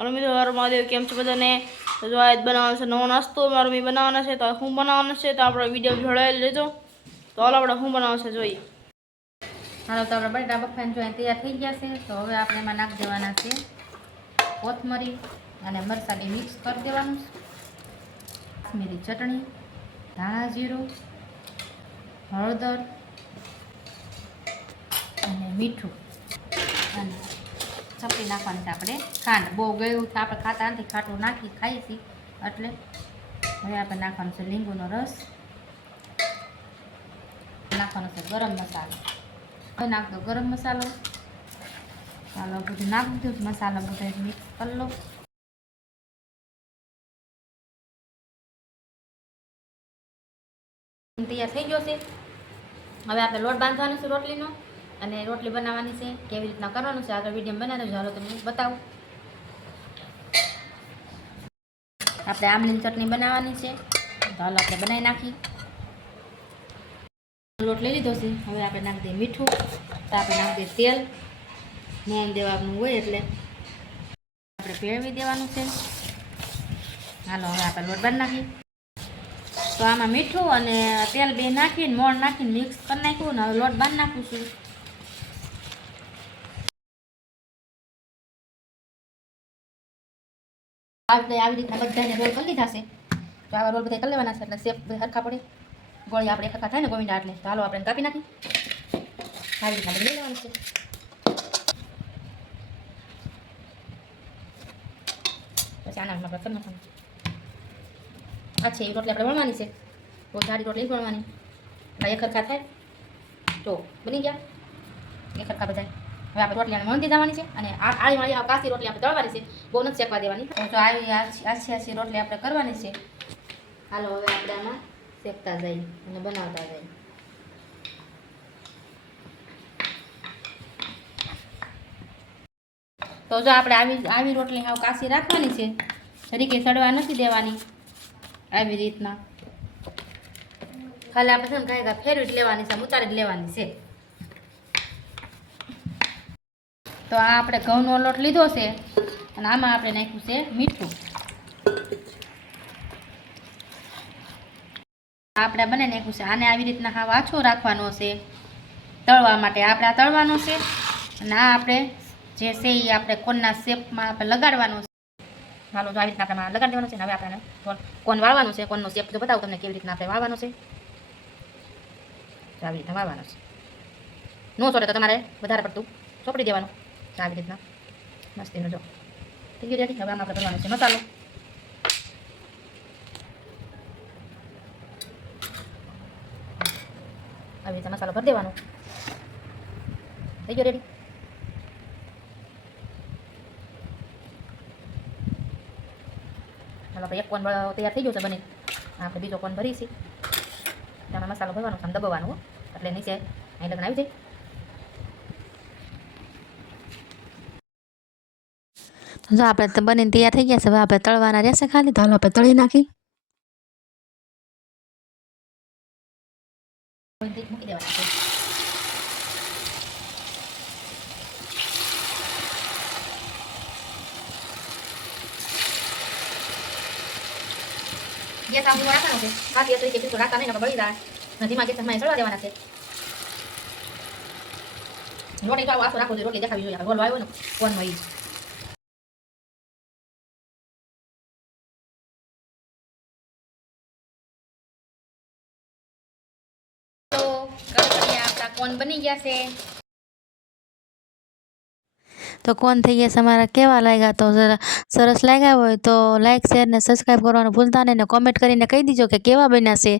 અને મિત્રો મારો મહાદેવ કેમ છે બધાને? તો જો આજ બનાવવાનો છે નવો નાસ્તો મારો મી બનાવવાનો છે. તો શું બનાવવાનો છે તો આપણે વિડીયો જોડાયેલી રહેજો. તો હાલ આપણે શું બનાવવાનું છે જોઈએ. હાલો, તો આપણે બટાટા બફાઈને જો તૈયાર થઈ ગયા છે. તો હવે આપણે એમાં નાખી દેવાના છે કોથમરી અને મરચાં મિક્સ કરી દેવાનું. કાશ્મીરી ચટણી, ધાણા જીરું, હળદર અને મીઠું અને ચપટી નાખવાની છે આપણે ખાંડ. બહુ ગયું તો આપણે ખાતા નથી, ખાટું નાખી ખાઈએ છીએ એટલે હવે આપણે નાખવાનું છે લીંબુનો રસ, નાખવાનો છે ગરમ મસાલો. હવે નાખ દો ગરમ મસાલો. ચાલો બધું નાખી દીધું મસાલા બધા મિક્સ કરી લો. તૈયાર થઈ ગયો છે. હવે આપણે લોટ બાંધવાનો છે રોટલીનો અને રોટલી બનાવવાની છે. કેવી રીતના કરવાનું છે આગળ વિડીયો બનાવી ચાલો તમને બતાવું. આપણે આમલીની ચટણી બનાવવાની છે. તો હાલો આપણે બનાવી નાખી. લોટ લઈ લીધો છે. હવે આપણે નાખી દઈએ મીઠું. તો આપણે નાખી દઈએ તેલ. મોણ દેવાનું હોય એટલે આપણે ભેળવી દેવાનું છે. હાલો હવે આપણે લોટ બાંધી નાખી. તો આમાં મીઠું અને તેલ બે નાખીને મોણ નાખીને મિક્સ કરી નાખ્યું ને હવે લોટ બાંધી નાખું છું. આપણે આવી રીતના બધાને રોલ કરી લીધા છે. તો આવા રોલ બધા કરી લેવાના છે એટલે શેપ બધા સરખા પડે. ગોળી આપણે સરખા થાય ને ગોવિંદા એટલે તો હાલો આપણે કાપી નાખી. આવી રીતના બધું લઈ લેવાનું છે. પછી આના આપણે કરી નાખવાનું. આ છે એ રોટલી આપણે વણવાની છે. બહુ જાડી રોટલી વણવાની એટલે એક સરખા થાય. તો બની ગયા એક સરખા બધા. હવે આપણે રોટલી વણતી જવાની છે અને આળી માળી કાચી રોટલી આપણે તળવાની છે. બહુ નથી શેકવા દેવાની. તો આવી આછી રોટલી આપણે કરવાની છે. હાલો હવે આપણે આમાં શેકતા જઈએ અને બનાવતા જઈએ. તો જો આપણે આવી રોટલી હાવ કાચી રાખવાની છે. તરીકે સડવા નથી દેવાની. આવી રીતના ખાલી આપણે છે ને કાંઈ ફેરવી જ લેવાની છે, ઉતારી જ લેવાની છે. તો આ આપણે ઘઉંનો લોટ લીધો છે અને આમાં આપણે નાખ્યું છે મીઠું. આપણે બને નાખ્યું છે. આને આવી રીતના હાવ આછો રાખવાનો છે તળવા માટે. આપણે આ તળવાનો છે અને આ આપણે જે છે એ આપણે કોનના શેપમાં આપણે લગાડવાનો છે. હાલો તો આવી રીતના આપણે લગાડી દેવાનો છે. હવે આપણે કોન વાળવાનું છે. કોનનો શેપ તો બતાવું તમને કેવી રીતના આપણે વાળવાનો છે. આવી રીતના વાળવાનો છે. નો ચોટે તો તમારે વધારે પડતું ચોપડી દેવાનું. આવી રીતના મસ્તીનો જો થઈ ગયું રેડી. હવે આમાં આપણે કરવાનો છે મસાલો. આવી રીતે મસાલો ભરી દેવાનો. થઈ ગયો રેડી. હાલો આપણે એક કોન તૈયાર થઈ ગયો છે બની. આપણે બીજો કોન ભરીશી. તેમાં મસાલો ભરવાનો છે, દબાવવાનો એટલે નીચે અહીં લગ્ન આવી જાય. જો આપણે બનીને તૈયાર થઈ ગયા છે. હવે આપણે તળવાના રહેશે ખાલી. તો હાલો આપણે તળી નાખી. મૂકી દેવાના છે. ગેસ આમ ધીમો રાખવાનો છે. બાકી તરીકે બિલકુલ રાખતા નહીં, બળી જાય. ધીમા ગેસમાં ચડવા દેવાના છે. રોટલી તો આસો રાખવો જોઈએ. રોટલી દેખાવી જોઈએ. રોલ આવ્યો ને કોનનો ઈ તો કડકડિયા આપણા કોન બની ગયા છે. તો કોન થઈ ગયા છે અમારા. કેવા લાગ્યા? તો સરસ લાગ્યા હોય તો લાઈક શેર ને સબસ્ક્રાઈબ કરવાનું ભૂલતા નહીં ને કોમેન્ટ કરીને કહી દીજો કે કેવા બન્યા છે.